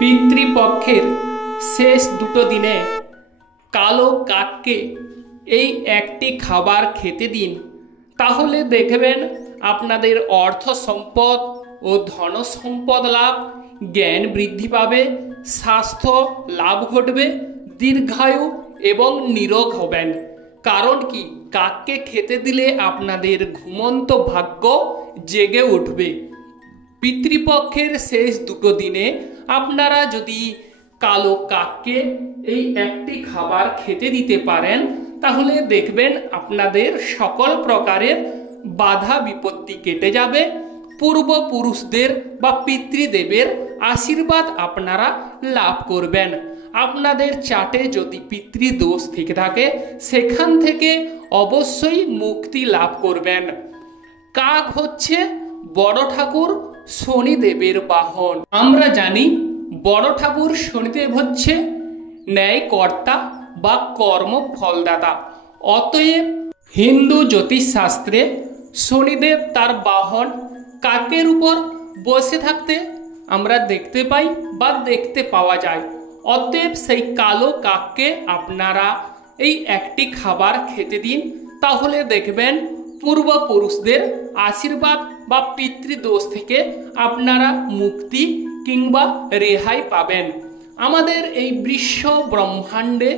পিতৃপক্ষের শেষ দুটো দিনে কালো কাককে এই একটি খাবার খেতে দিন, তাহলে দেখবেন আপনাদের অর্থ সম্পদ ও ধন সম্পদ লাভ, জ্ঞান বৃদ্ধি পাবে, স্বাস্থ্য লাভ ঘটবে, দীর্ঘায়ু এবং নিরোগ হবেন। কারণ কি, কাককে খেতে দিলে আপনাদের ঘুমন্ত ভাগ্য জেগে উঠবে। পিতৃপক্ষের শেষ দুটো দিনে আপনারা যদি কালো কাককে এই একটি খাবার খেতে দিতে পারেন, তাহলে দেখবেন আপনাদের সকল প্রকারের বাধা বিপত্তি কেটে যাবে। পূর্বপুরুষদের বা পিতৃদেবের আশীর্বাদ আপনারা লাভ করবেন। আপনাদের চাটে যদি পিতৃদোষ থেকে থাকে, সেখান থেকে অবশ্যই মুক্তি লাভ করবেন। কাক হচ্ছে বড় ঠাকুর শনিদেবের বাহন। আমরা জানি বড় ঠাকুর শনিদেব হচ্ছে ন্যায়কর্তা বা কর্ম ফলদাতা। অতএব হিন্দু জ্যোতিষশাস্ত্রে শনিদেব তার বাহন কাকের উপর বসে থাকতে আমরা দেখতে পাই বা দেখতে পাওয়া যায়। অতএব সেই কালো কাককে আপনারা এই একটি খাবার খেতে দিন, তাহলে দেখবেন পূর্বপুরুষদের আশীর্বাদ বা পিতৃদোষ থেকে আপনারা মুক্তি কিংবা রেহাই পাবেন। আমাদের এই বিশ্ব ব্রহ্মাণ্ডে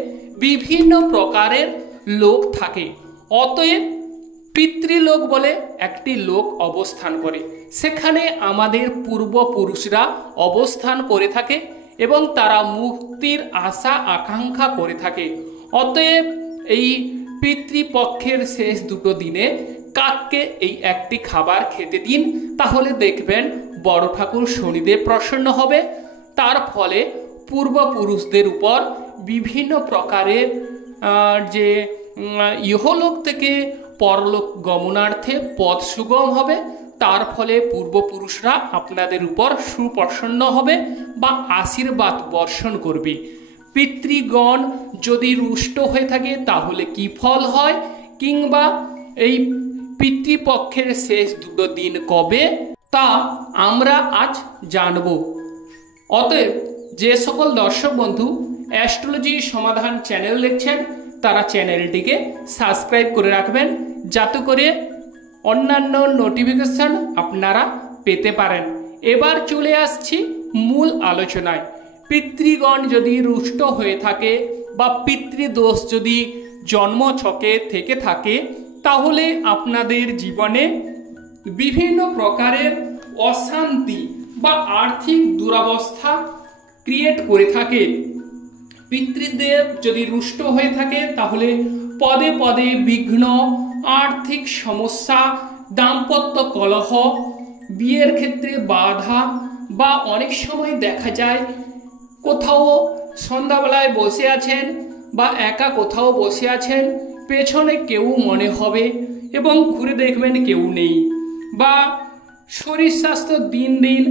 বিভিন্ন প্রকারের লোক থাকে। অতএব পিতৃলোক বলে একটি লোক অবস্থান করে, সেখানে আমাদের পূর্বপুরুষরা অবস্থান করে থাকে এবং তারা মুক্তির আশা আকাঙ্ক্ষা করে থাকে। অতএব এই পিতৃপক্ষের শেষ দুটো দিনে কাককে এই একটি খাবার খেতে দিন, তাহলে দেখবেন বড় ঠাকুর শনিদেব প্রসন্ন হবে। তার ফলে পূর্বপুরুষদের উপর বিভিন্ন প্রকারের যে ইহলোক থেকে পরলোক গমনার্থে পথ সুগম হবে। তার ফলে পূর্বপুরুষরা আপনাদের উপর সুপ্রসন্ন হবে বা আশীর্বাদ বর্ষণ করবে। পিতৃগণ যদি রুষ্ট হয়ে থাকে তাহলে কি ফল হয়, কিংবা এই পিতৃপক্ষের শেষ দুটো দিন কবে, তা আমরা আজ জানব। অতএব যে সকল দর্শক বন্ধু অ্যাস্ট্রোলজি সমাধান চ্যানেল দেখছেন, তারা চ্যানেলটিকে সাবস্ক্রাইব করে রাখবেন, যাতে করে অন্যান্য নোটিফিকেশন আপনারা পেতে পারেন। এবার চলে আসছি মূল আলোচনায়। পিতৃগণ যদি রুষ্ট হয়ে থাকে বা পিতৃদোষ যদি জন্মছকে থেকে থাকে, তাহলে আপনাদের জীবনে বিভিন্ন প্রকারের অশান্তি বা আর্থিক দুরবস্থা ক্রিয়েট করে থাকে। পিতৃদেব যদি রুষ্ট হয়ে থাকে, তাহলে পদে পদে বিঘ্ন, আর্থিক সমস্যা, দাম্পত্য কলহ, বিয়ের ক্ষেত্রে বাধা, বা অনেক সময় দেখা যায় কোথাও সন্ধ্যাবেলায় বসে আছেন বা একা কোথাও বসে আছেন, পেছনে কেউ মনে হবে এবং ঘুরে দেখবেন কেউ নেই, বা শরীর স্বাস্থ্য দিন দিন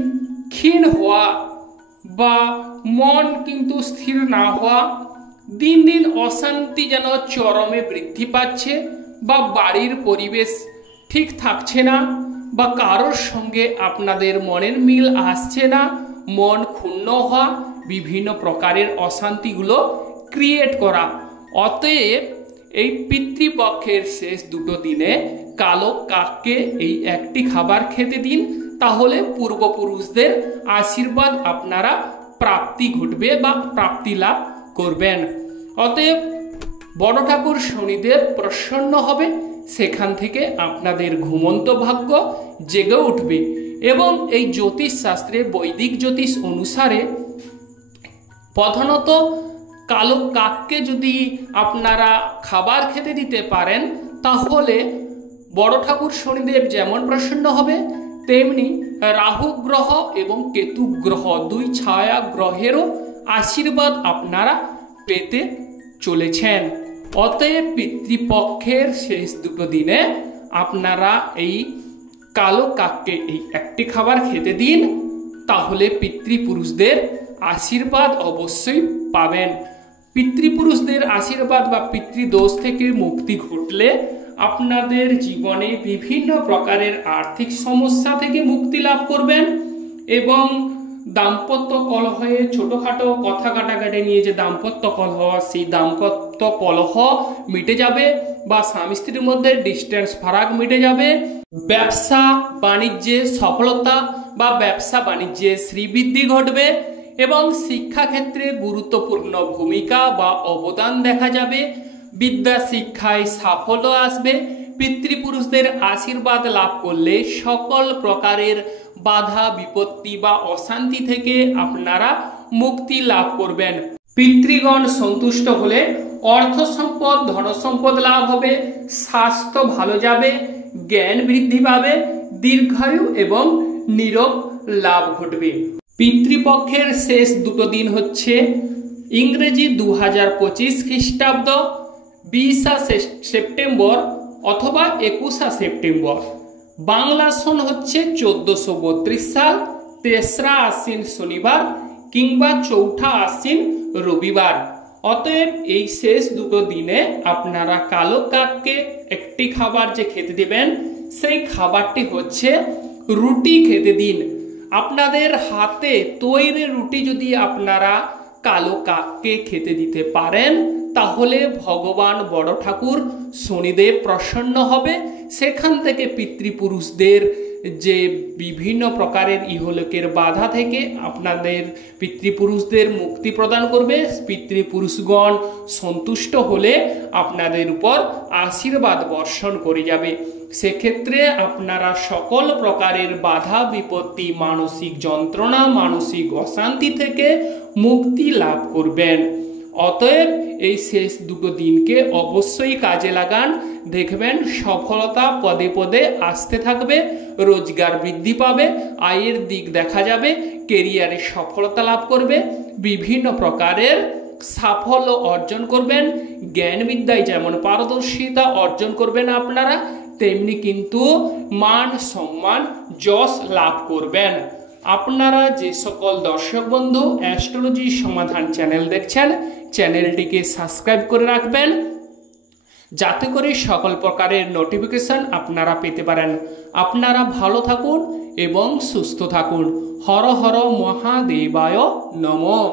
ক্ষীণ হওয়া বা মন কিন্তু স্থির না হওয়া, দিন দিন অশান্তি যেন চরমে বৃদ্ধি পাচ্ছে, বা বাড়ির পরিবেশ ঠিক থাকছে না, বা কারোর সঙ্গে আপনাদের মনের মিল আসছে না, মন ক্ষুণ্ণ হওয়া, বিভিন্ন প্রকারের অশান্তিগুলো ক্রিয়েট করা। অতএব এই পিতৃপক্ষের শেষ দুটো দিনে কালো কাককে এই একটি খাবার খেতে দিন, তাহলে পূর্বপুরুষদের আশীর্বাদ আপনারা প্রাপ্তি ঘটবে বা প্রাপ্তি লাভ করবেন। অতএব বড় ঠাকুর শনিদেব প্রসন্ন হবে, সেখান থেকে আপনাদের ঘুমন্ত ভাগ্য জেগে উঠবে। এবং এই জ্যোতিষ শাস্ত্রে, বৈদিক জ্যোতিষ অনুসারে প্রধানত কালো কাককে যদি আপনারা খাবার খেতে দিতে পারেন, তাহলে বড় ঠাকুর শনিদেব যেমন প্রসন্ন হবে, তেমনি রাহু গ্রহ এবং কেতু গ্রহ, দুই ছায়া গ্রহেরও আশীর্বাদ আপনারা পেতে চলেছেন। অতএব পিতৃপক্ষের শেষ দুটো দিনে আপনারা এই কালো কাককে এই একটি খাবার খেতে দিন, তাহলে পিতৃপুরুষদের আশীর্বাদ অবশ্যই পাবেন। পিতৃপুরুষদের আশীর্বাদ বা পিতৃদোষ থেকে মুক্তি ঘটলে আপনাদের জীবনে বিভিন্ন প্রকারের আর্থিক সমস্যা থেকে মুক্তি লাভ করবেন এবং দাম্পত্য কলহে ছোটখাটো কথা কাটাকাটি নিয়ে যে দাম্পত্য কলহ, সেই দাম্পত্য কলহ মিটে যাবে বা স্বামী স্ত্রীর মধ্যে ডিস্টেন্স ফারাক মিটে যাবে। ব্যবসা বাণিজ্যে সফলতা বা ব্যবসা বাণিজ্যে শ্রীবৃদ্ধি ঘটবে এবং শিক্ষাক্ষেত্রে গুরুত্বপূর্ণ ভূমিকা বা অবদান দেখা যাবে। বিদ্যা শিক্ষায় সাফল্য আসবে। পিতৃপুরুষদের আশীর্বাদ লাভ করলে সকল প্রকারের বাধা বিপত্তি বা অশান্তি থেকে আপনারা মুক্তি লাভ করবেন। পিতৃগণ সন্তুষ্ট হলে অর্থ সম্পদ ধন সম্পদ লাভ হবে, স্বাস্থ্য ভালো যাবে, জ্ঞান বৃদ্ধি পাবে, দীর্ঘায়ু এবং নিরোগ লাভ ঘটবে। পিতৃপক্ষের শেষ দুটো দিন হচ্ছে ইংরেজি 2025 খ্রিস্টাব্দ 20 সেপ্টেম্বর অথবা 21 সেপ্টেম্বর। বাংলা সন হচ্ছে 1432 সাল 3রা আশ্বিন শনিবার কিংবা 4ঠা আশ্বিন রবিবার। অতএব এই শেষ দুটো দিনে আপনারা কালো কাককে একটি খাবার যে খেতে দেবেন, সেই খাবারটি হচ্ছে রুটি খেতে দিন। আপনাদের হাতে তৈরি রুটি যদি আপনারা কালো কাককে খেতে দিতে পারেন, তাহলে ভগবান বড় ঠাকুর শনিদেব প্রসন্ন হবে। সেখান থেকে পিতৃপুরুষদের যে বিভিন্ন প্রকারের ইহলোকের বাধা থেকে আপনাদের পিতৃপুরুষদের মুক্তি প্রদান করবে। পিতৃপুরুষগণ সন্তুষ্ট হলে আপনাদের উপর আশীর্বাদ বর্ষণ করে যাবে। সেক্ষেত্রে আপনারা সকল প্রকারের বাধা বিপত্তি, মানসিক যন্ত্রণা, মানসিক অশান্তি থেকে মুক্তি লাভ করবেন। অতএব এই শেষ দুটো দিনকে অবশ্যই কাজে লাগান, দেখবেন সফলতা পদে পদে আসতে থাকবে, রোজগার বৃদ্ধি পাবে, আয়ের দিক দেখা যাবে, কেরিয়ারে সফলতা লাভ করবে, বিভিন্ন প্রকারের সাফল্য অর্জন করবেন। জ্ঞান বিদ্যায় যেমন পারদর্শিতা অর্জন করবেন আপনারা, তেমনি কিন্তু মান সম্মান যশ লাভ করবেন। আপনারা যে সকল দর্শক বন্ধু অ্যাস্ট্রোলজি সমাধান চ্যানেল দেখছেন, চ্যানেলটিকে সাবস্ক্রাইব করে রাখবেন, যাতে করে সকল প্রকারের নোটিফিকেশন আপনারা পেতে পারেন। আপনারা ভালো থাকুন এবং সুস্থ থাকুন। হর হর মহাদেবায় নমঃ।